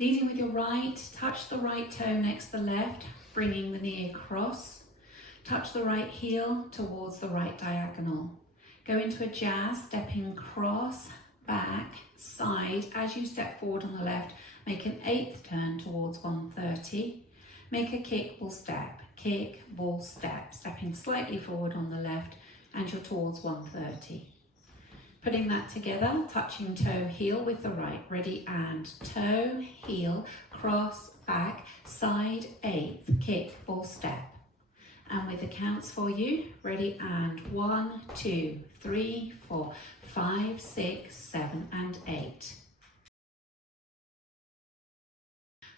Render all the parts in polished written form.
Leading with your right, touch the right toe next to the left, bringing the knee across. Touch the right heel towards the right diagonal. Go into a jazz, stepping cross, back, side. As you step forward on the left, make an 8th turn towards 130. Make a kick, ball, step, kick, ball, step. Stepping slightly forward on the left and you're towards 130. Putting that together, touching toe, heel with the right. Ready, and toe, heel, cross, back, side, 8th, kick, ball, step. And with the counts for you, ready, and 1, 2, 3, 4, 5, 6, 7, and 8.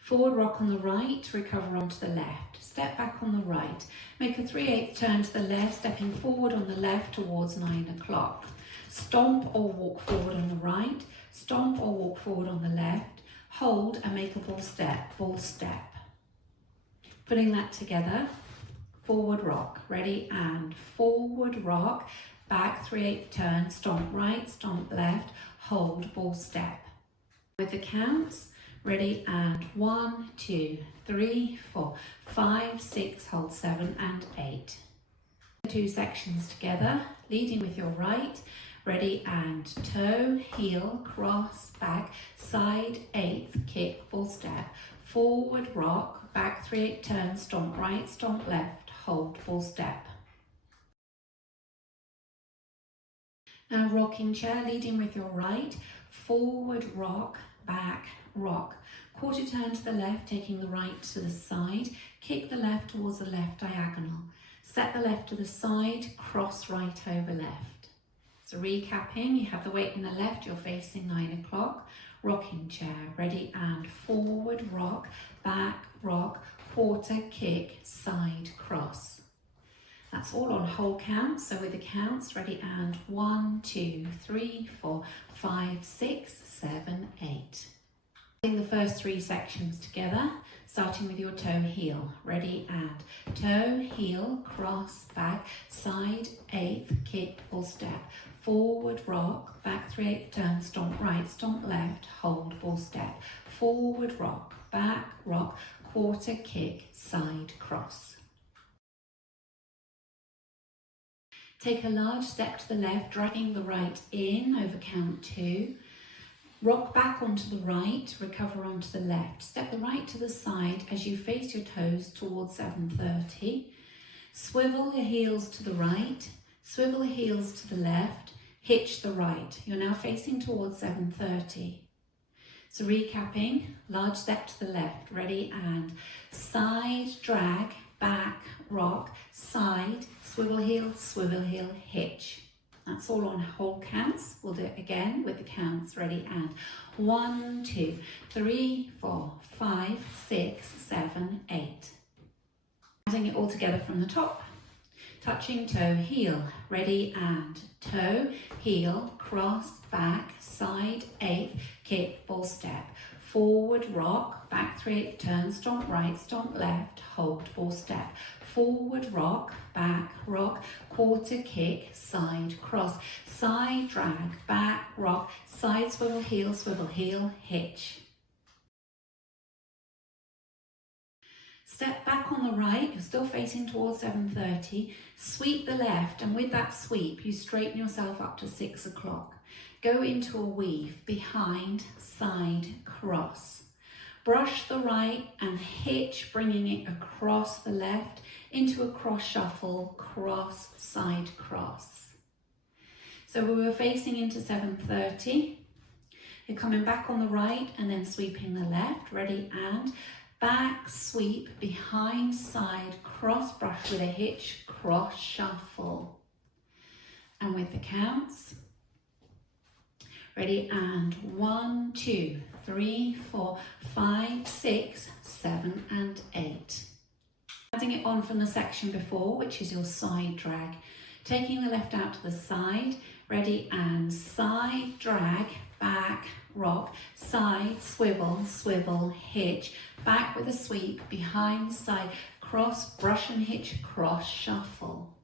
Forward rock on the right, recover onto the left. Step back on the right. Make a 3/8 turn to the left, stepping forward on the left towards 9 o'clock. Stomp or walk forward on the right. Stomp or walk forward on the left. Hold and make a ball step, ball step. Putting that together, forward rock. Ready, and forward rock. Back 3/8 turn, stomp right, stomp left. Hold, ball step. With the counts, ready, and 1, 2, 3, 4, 5, 6, hold 7 and 8. 2 sections together, leading with your right, ready, and toe, heel, cross, back, side, 8th, kick, ball step, forward rock, back 3/8 turn, stomp right, stomp left, hold, ball step. Now rocking chair, leading with your right, forward rock, back, rock. Quarter turn to the left, taking the right to the side. Kick the left towards the left diagonal. Set the left to the side, cross right over left. So recapping, you have the weight in the left, you're facing 9 o'clock. Rocking chair, ready, and forward rock, back rock, quarter kick, side cross. That's all on whole counts, so with the counts, ready, and 1, 2, 3, 4, 5, 6, 7, 8. The first 3 sections together, starting with your toe, heel. Ready, and toe, heel, cross, back, side, 8th, kick, ball step. Forward rock, back 3/8 turn, stomp right, stomp left, hold, ball step. Forward rock, back rock, quarter kick, side cross. Take a large step to the left, dragging the right in over count 2. Rock back onto the right, recover onto the left. Step the right to the side as you face your toes towards 7:30. Swivel your heels to the right, swivel your heels to the left, hitch the right. You're now facing towards 7:30. So recapping, large step to the left, ready, and side drag, back, rock, side, swivel heel, hitch. That's all on whole counts. We'll do it again with the counts, ready, and 1, 2, 3, 4, 5, 6, 7, 8. Adding it all together from the top. Touching toe, heel, ready, and toe, heel, cross, back, side, 8th, kick, ball step. Forward rock, back 3/8 turn, stomp right, stomp left, hold, ball step. Forward rock, back rock, quarter kick, side cross. Side drag, back rock, side swivel heel, hitch. Step back on the right, you're still facing towards 7:30. Sweep the left, and with that sweep, you straighten yourself up to 6 o'clock. Go into a weave, behind, side, cross. Brush the right and hitch, bringing it across the left into a cross shuffle, cross, side, cross. So we were facing into 7:30. You're coming back on the right and then sweeping the left, ready, and back sweep, behind, side, cross, brush with a hitch, cross, shuffle. And with the counts, ready, and 1, 2, 3, 4, 5, 6, 7, and 8. Adding it on from the section before, which is your side drag. Taking the left out to the side, ready, and side drag, back, rock, side, swivel, hitch, back with a sweep, behind, side, cross, brush and hitch, cross, shuffle.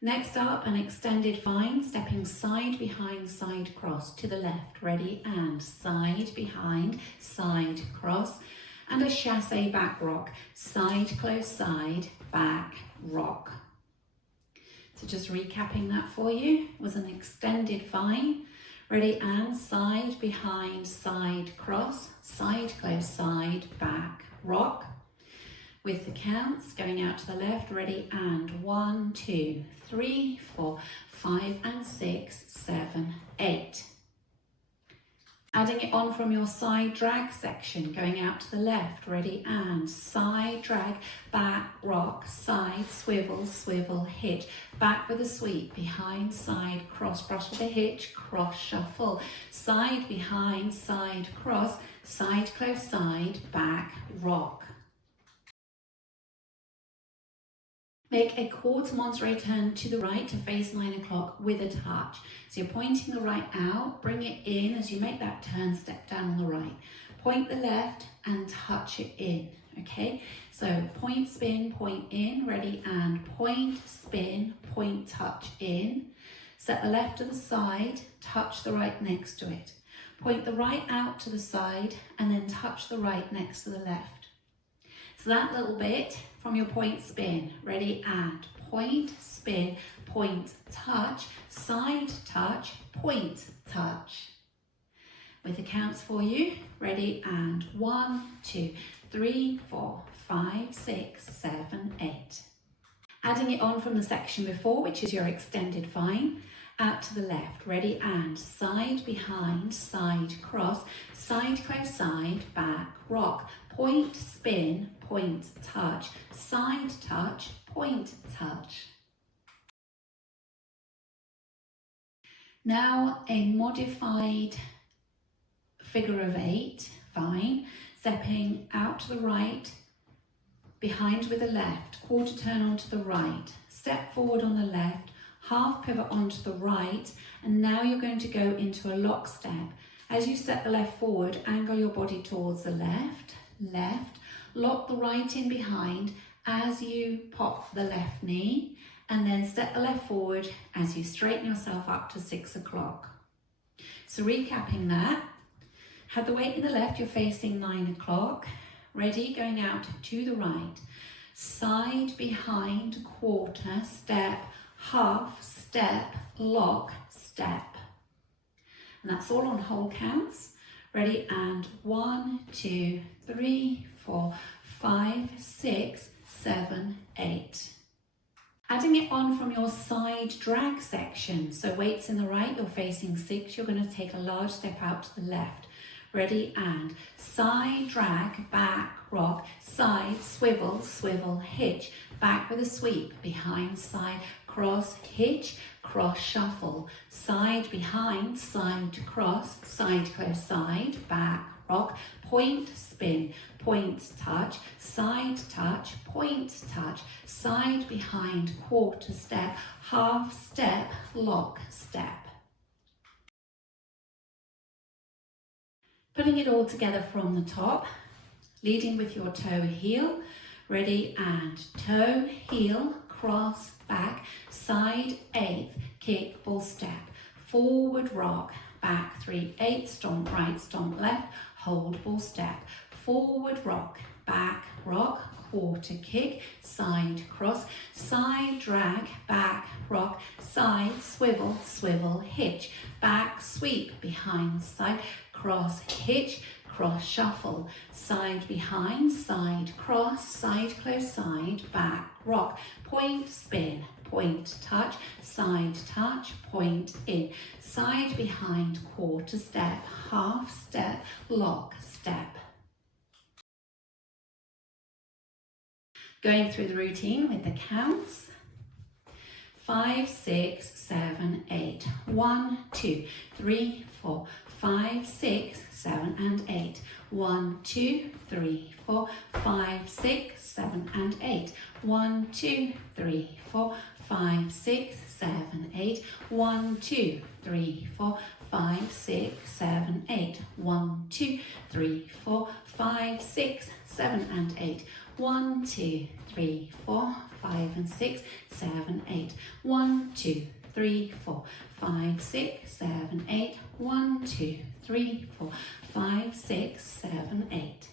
Next up, an extended vine, stepping side behind, side cross to the left. Ready, and side behind, side cross, and a chassé back rock. Side close side, back rock. So just recapping that for you, was an extended vine. Ready, and side behind, side cross, side close side, back rock. With the counts, going out to the left, ready, and 1, 2, 3, 4, 5 and 6, 7, 8. Adding it on from your side drag section, going out to the left, ready, and side drag, back rock, side swivel, swivel, hitch, back with a sweep, behind, side, cross, brush with a hitch, cross, shuffle, side, behind, side, cross, side, close, side, back, rock. Make a quarter Monterey turn to the right to face 9 o'clock with a touch. So you're pointing the right out, bring it in as you make that turn, step down on the right. Point the left and touch it in, okay? So point, spin, point in, ready, and point, spin, point, touch in. Set the left to the side, touch the right next to it. Point the right out to the side and then touch the right next to the left. So that little bit from your point, spin, ready, and point, spin, point, touch, side touch, point, touch. With the counts for you, ready, and 1, 2, 3, 4, 5, 6, 7, 8. Adding it on from the section before, which is your extended vine, out to the left, ready, and side behind, side cross, side close side, back rock, point, spin, point, touch, side touch, point, touch. Now a modified figure of 8 vine, stepping out to the right, behind with the left, quarter turn onto the right, step forward on the left, half pivot onto the right, and now you're going to go into a lock step. As you step the left forward, angle your body towards the left, left, lock the right in behind as you pop the left knee, and then step the left forward as you straighten yourself up to 6 o'clock. So recapping that, had the weight in the left, you're facing 9 o'clock, ready, going out to the right, side behind, quarter, step, half, step, lock, step. And that's all on whole counts. Ready, and 1, 2, 3, 4, 5, 6, 7, 8. Adding it on from your side drag section. So weights in the right, you're facing 6. You're going to take a large step out to the left. Ready, and side drag, back rock, side swivel, swivel, hitch, back with a sweep, behind, side, cross, hitch, cross, shuffle, side, behind, side, cross, side, close, side, back, rock, point, spin, point, touch, side, touch, point, touch, side, behind, quarter step, half step, lock, step. Putting it all together from the top, leading with your toe heel, ready, and toe, heel, cross, back, side, 8th, kick, ball step, forward rock, back 3/8, stomp right, stomp left, hold, ball step, forward rock, back rock, quarter kick, side cross, side drag, back rock, side swivel, swivel, hitch, back sweep, behind side, cross, hitch, cross, shuffle, side behind, side cross, side close, side, back rock, point, spin, point, touch, side touch, point in, side behind, quarter step, half step, lock, step. Going through the routine with the counts. 5, 6, 7, 8. 1, 2, 3, 4, 5, 6, 7 and 8. 1, 2, 3, 4, 5, 6, 7 and 8. 1, 2, 3, 4, 5, 6, 7, 8. 1, 2, 3, 4, 5, 6, 7, 8. 1, 2, 3, 4, 5, 6, 7 and 8. 1, 2, 3, 4, 5 7, 6, 7, 8. 1, 2, 3, 4, 5, 6, 7, 8. 1, 2, 3, 4, 5, 6, 7, 8.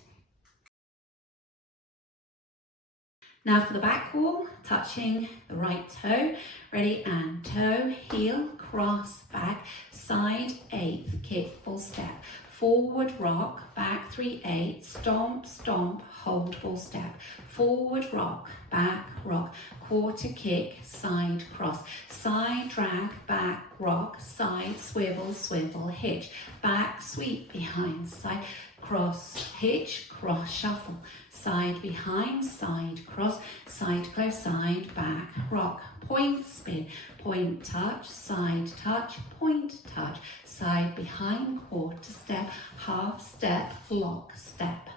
Now for the back wall, touching the right toe. Ready, and toe, heel, cross, back, side, 8th, kick, full step. Forward rock, back 3/8, stomp, stomp, hold, full step. Forward rock, back rock, quarter kick, side cross. Side drag, back rock, side swivel, swivel, hitch. Back sweep, behind, side cross, hitch, cross, shuffle. Side behind, side cross, side close, side back, rock, point, spin, point, touch, side touch, point, touch, side behind, quarter step, half step, lock, step.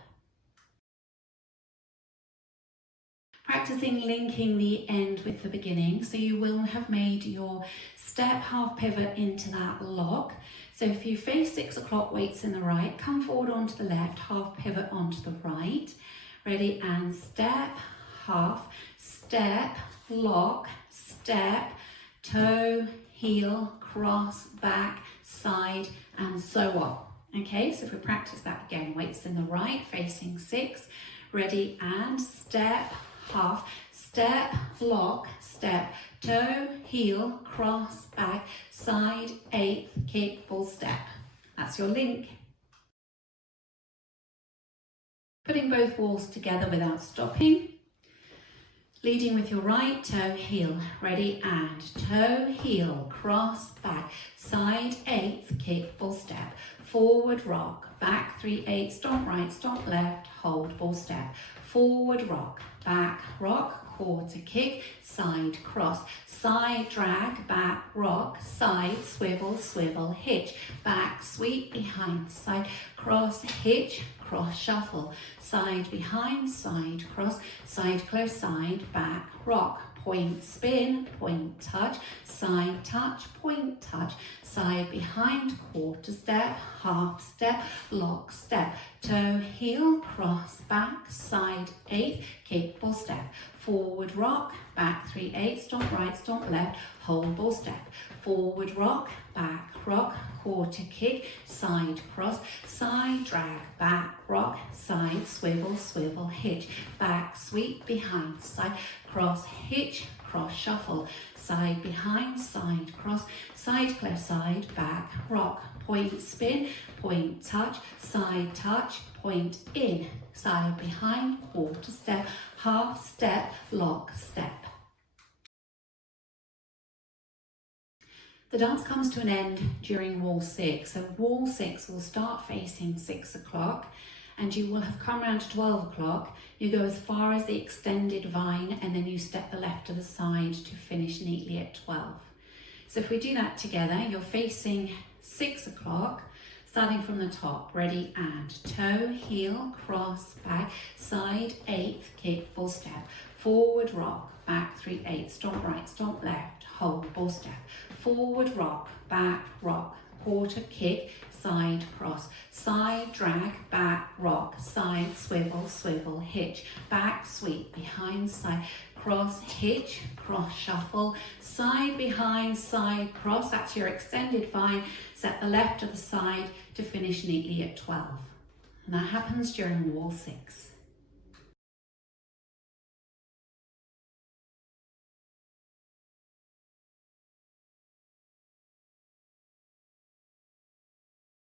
Practicing linking the end with the beginning, so you will have made your step half pivot into that lock. So if you face 6 o'clock, weights in the right, come forward onto the left, half pivot onto the right. Ready, and step, half, step, lock, step, toe, heel, cross, back, side, and so on. Okay, so if we practice that again, weights in the right, facing 6. Ready, and step, half, step, lock, step, toe, heel, cross, back, side, 8th, kick, full step. That's your link. Putting both walls together without stopping. Leading with your right toe, heel. Ready, and toe, heel, cross, back, side, 8th, kick, full step. Forward rock, back 3/8, stomp right, stomp left, hold, full step. Forward rock, back rock, quarter kick, side cross, side drag, back rock, side swivel, swivel, hitch, back sweep, behind, side cross, hitch, cross, shuffle, side behind, side cross, side close, side back, rock, point, spin, point, touch, point, touch, side behind, quarter step, half step, lock, step, toe, heel, cross, back, side, 8th, kick, full step, forward rock, back 3/8, stomp right, stomp left, hold, full step, forward rock, back rock, quarter kick, side cross, side drag, back rock, side swivel, swivel, hitch, back sweep, behind, side cross, hitch, cross, shuffle, side behind, side cross, side close, side back, rock, point, spin, point, touch, point in, side behind, quarter step, half step, lock, step. The dance comes to an end during wall 6. So wall 6 will start facing 6 o'clock and you will have come around to 12 o'clock. You go as far as the extended vine and then you step the left to the side to finish neatly at 12. So if we do that together, you're facing 6 o'clock, starting from the top. Ready, and toe, heel, cross, back, side, 8th, kick, full step, forward rock, back 3/8, stomp right, stomp left, hold, full step, forward rock, back rock, quarter kick, side cross, side drag, back rock, side swivel, swivel, hitch, back sweep, behind, side cross, hitch, cross, shuffle, side behind, side cross. That's your extended vine. Set the left to the side to finish neatly at 12. And that happens during wall 6.